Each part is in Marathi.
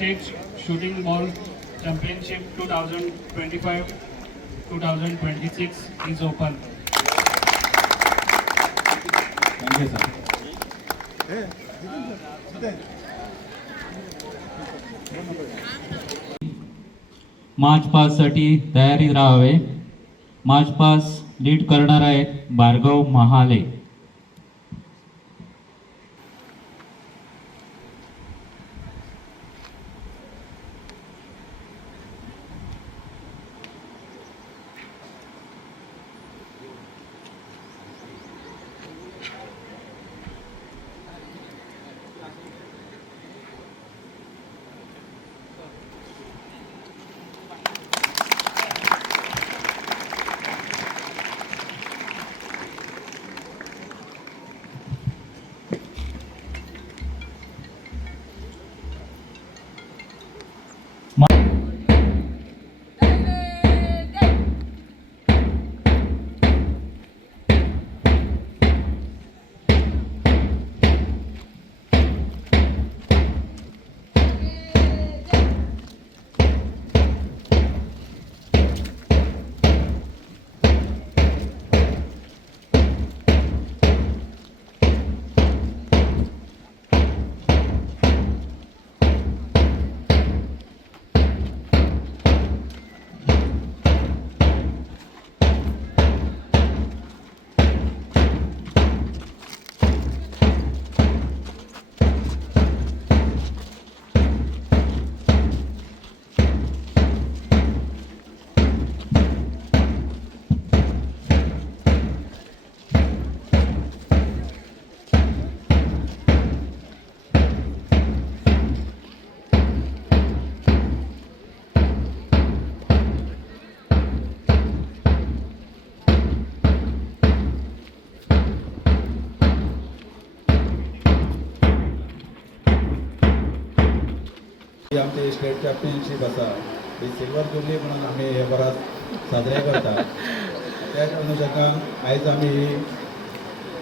State Shooting Ball Championship 2025-2026 is open. Thank you, sir. March पाससाठी तयारीत राहावे. मार्च पास लीड करणार आहे भार्गव महाले. आमचे स्टेट चॅम्पियनशीप आसा ही सिल्वर जुबली म्हणून आमी हे परस साजरे करता. त्याच अनुशंगान आयज आमी ही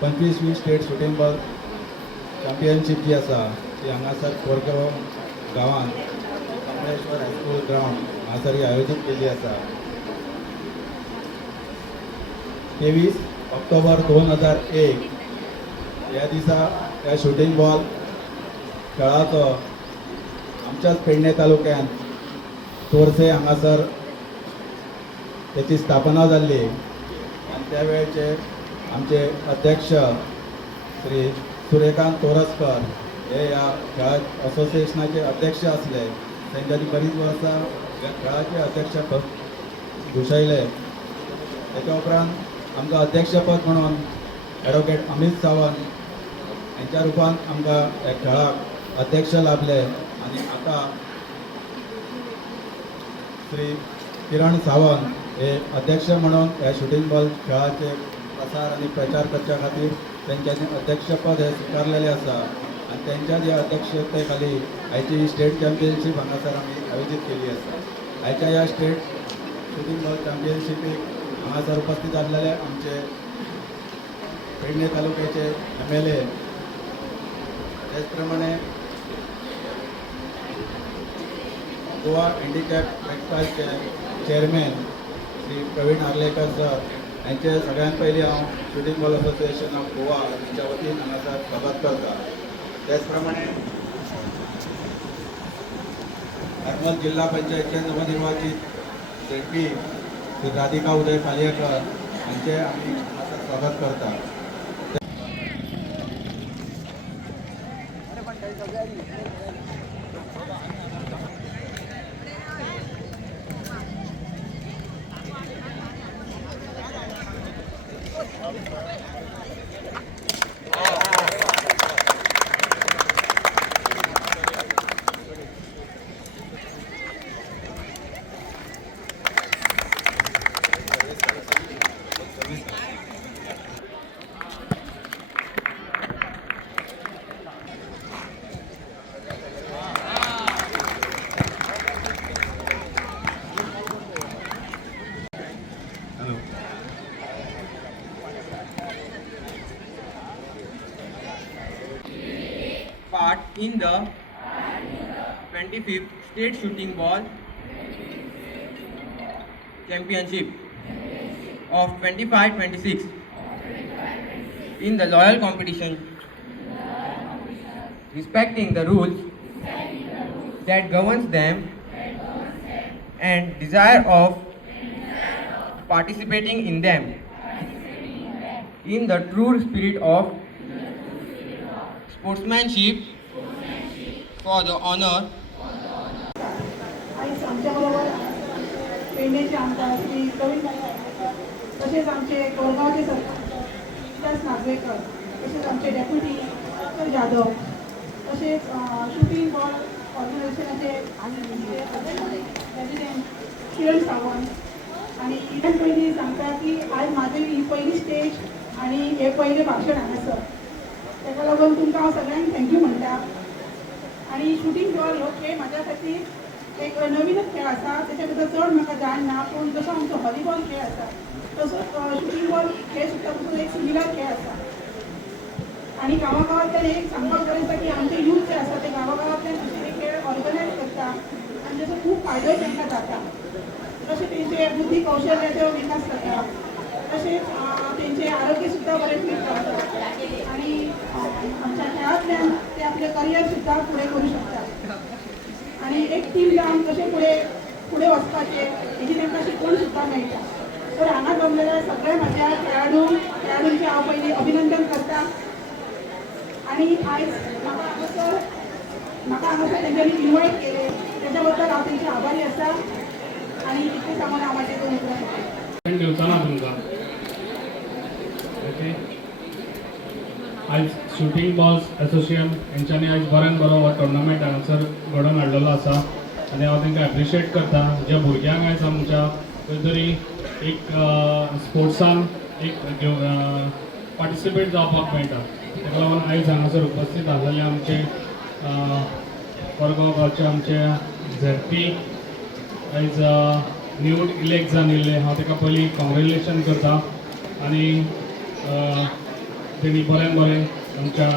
25वी स्टेट शूटिंग बॉल चॅम्पियनशीप जी आसा ती हांगासर कोरगांव गांवांत कमळेश्वर हायस्कूल ग्रावंड हांगासर ही आयोजीत केल्ली आसा. 23 ऑक्टोबर 2001 ह्या दिसा ह्या शूटिंग बॉल खेळाचो आमच्याच पेडणे तालुक्यात तोरसे हांगासर त्याची स्थापना जाल्ली आनी त्या वेळचे आमचे अध्यक्ष श्री सूर्यकांत तोरसकर हे ह्या खेळा असोसिएशनाचे अध्यक्ष आसले. तेंच्यांनी बरीच वर्सां ह्या खेळाचे अध्यक्षपद भुशयले. तेच्या उपरांत आमकां अध्यक्षपद म्हणून एडवोकेट अमित सावंत यांच्या रुपान आमकां ह्या खेळाक अध्यक्ष लाभले आणि आता श्री किरण सावंत हे अध्यक्ष म्हणून ह्या शूटिंग बॉल खेळाचे प्रसार आणि प्रचार करच्या खातीर तेंच्यांनी अध्यक्षपद हे स्विकारलेले आसा आणि त्यांच्या ह्या अध्यक्षते खाली आयची स्टेट चॅम्पियनशीप हांगासर आमी आयोजीत केली आसा. आयच्या ह्या स्टेट शूटिंग बॉल चॅम्पियनशीपीक हांगासर उपस्थित आसलेले आमचे पेडणे तालुक्याचे MLA त्याच प्रमाणे गोवा हँडिकॅप ट्रॅक्टरचे चेअरमॅन श्री प्रवीण आर्लेकर सर यांचे सगळ्यात पयलीं हांव shooting ball association of Goa हांच्या वतीन हांगासर स्वागत करता. त्याच प्रमाणे हरमल जिल्हा पंचायतचे नवनिर्वाचित ZP श्री राधिका उदय फालियेकर यांचे आम्ही हांगासर स्वागत करता. Part in the 25th State Shooting Ball Championship of 25-26 in the loyal competition, respecting the rules that governs them and desire of participating in them in the true spirit of sportsmanship for the honor. आज आमच्याबरोबर पेडणेचे आमदार श्री प्रवीण नाईक, तसेच आमचे कोरगावचे सरपंच विलास नागवेकर, तसेच आमचे डेप्युटी डॉक्टर जाधव, तसेच शूटिंग बॉल ऑर्गनायझेशनचे प्रेसिडेंट किरण सावंत आणि इतर पयलीं सांगता की आज माझी ही पहिली स्टेज आणि हे पहिले भाशण हांगासर, ताका लागून तुमकां हांव सगळ्यांक थँक्यू म्हणटा. आणि शूटिंग बॉल हो खेळ म्हाज्या खातीर एक नवीनच खेळ आसा, तेच्या बद्दल चड म्हाका जाण ना, पूण जसो आमचो व्हॉलीबॉल खेळ आसा तसोच शूटिंग बॉल खेळ सुद्दां तसो एक सिमिलर खेळ आसा. आणि गांवागांवांतल्यान एक सांगपाक गरज आसा की आमचे यूथ जे आसा ते गांवागांवांतल्यान अशे हे खेळ ऑर्गनायज करता आनी तेचो खूब फायदोय तांकां जाता. तशें तेंचे बुद्धी कौशल्याचो विकास जाता, तशेंच तेंचे आरोग्य सुद्दां बरें फीट रावता आणि आमच्या खेळांतल्यान ते आपले करियर सुद्दां फुडें करूं शकता. आणि एक टीम जावन कशें फुडें वचपाचें हेजी तांकां शिकवण सुद्दां मेळटा. तर हांगा जमलेल्या सगळ्या म्हाज्या खेळाडूंचे हांव पयलीं अभिनंदन करता. आणि आयज म्हाका हांगासर तेंच्यांनी इन्वायट केले तेच्या बद्दल हांव तेंचे आभारी आसा. आणि इतलें सांगून हांव म्हाजें दोन उतरां सोंपयतां. दिवचा ना तुमकां. ओके, आज शूटिंग बॉल्स एसोसिएशन यांच्यानी आज बऱ्यान बरो हो टुर्नामेंट हांगासर घडोवन हाडलेलो आसा आनी हांव तांकां एप्रिशिएट करता. ज्या भुरग्यांक आयज आमच्या खंय तरी एक स्पोर्ट्सान एक पार्टिसिपेट जावपाक मेळटा, ताका लागून आयज हांगासर उपस्थित आसलेले आमचे कोरगांव गांवचे आमचे झेडपी आयज निवड इलेक्ट जावन येयल्ले, हांव ताका पयलीं कॉंग्रेच्युलेशन करता. आनी तेणी बरें आमच्या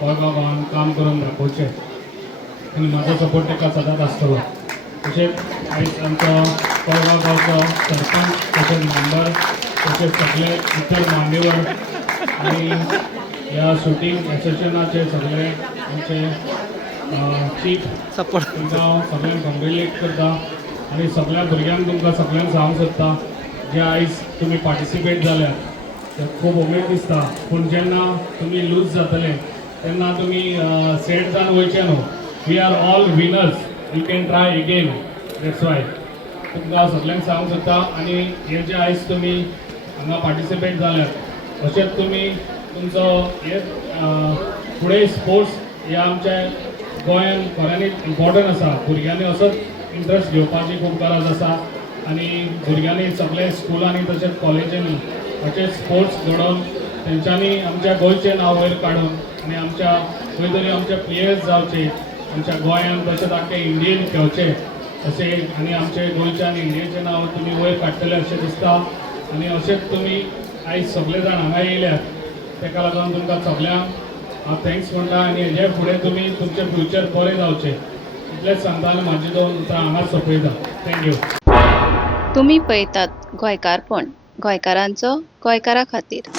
कोरगांव गांवांत काम करून दाखोवचें आनी म्हाजो सपोर्ट ताका सदांच आसतलो. तशेंच आयज आमचो कोरगांव गांवचो सरपंच, तशेंच मेंबर, तशेंच सगळे इतर मान्यवर आनी ह्या शूटिंग एसोसिएशनाचे सगळे आमचे चीफ तांकां हांव सगळ्यांक कॉंग्रेच्युलेट करता. आनी सगळ्या भुरग्यांक तुमकां सगळ्यांक सांगूंक सोदता जे आयज तुमी पार्टिसिपेट जाल्यात ते खूब उमेद दिसता. पूण जेन्ना तुमी लूज जातले तेन्ना तुमी सेट जावन वयचे न्हू. We are all winners, you can try again. That's why तुमकां हांव सगळ्यांक सांगूंक सोदता. आनी हे जे आयज तुमी हांगा पार्टिसिपेट जाल्यात अशेंच तुमी तुमचो हे फुडें स्पोर्ट्स हे आमच्या गोंयांत खऱ्यांनीच इम्पॉर्टंट आसा. भुरग्यांनी असोच इंट्रस्ट घेवपाची खूब गरज आसा आनी भुरग्यांनी सगळे स्कुलांनी तशेंच कॉलेजींनी अशे स्पोर्ट्स घडोवन तेंच्यांनी आमच्या गोंयचें नांव वयर काडून आनी आमच्या खंय तरी आमचे प्लेयर्स जावचे, आमच्या गोंयांत तशेंच आख्खे इंडियेन खेळचे अशें आनी आमचे गोंयचें आनी इंडियेचें नांव तुमी वयर काडटले अशें दिसता. आनी अशेंच तुमी आयज सगळे जाण हांगा येयल्यात ताका लागून तुमकां सगळ्यांक हांव थँक्स म्हणटा. आनी हेजे फुडें तुमी तुमचें फ्युचर बरें जावचें इतलेंच सांगता आनी म्हाजी दोन उतरां हांगाच सोंपयता. थँक्यू. तुम्ही पळयतात गोंयकारपण, गोंयकारांचो गोंयकारा खातीर.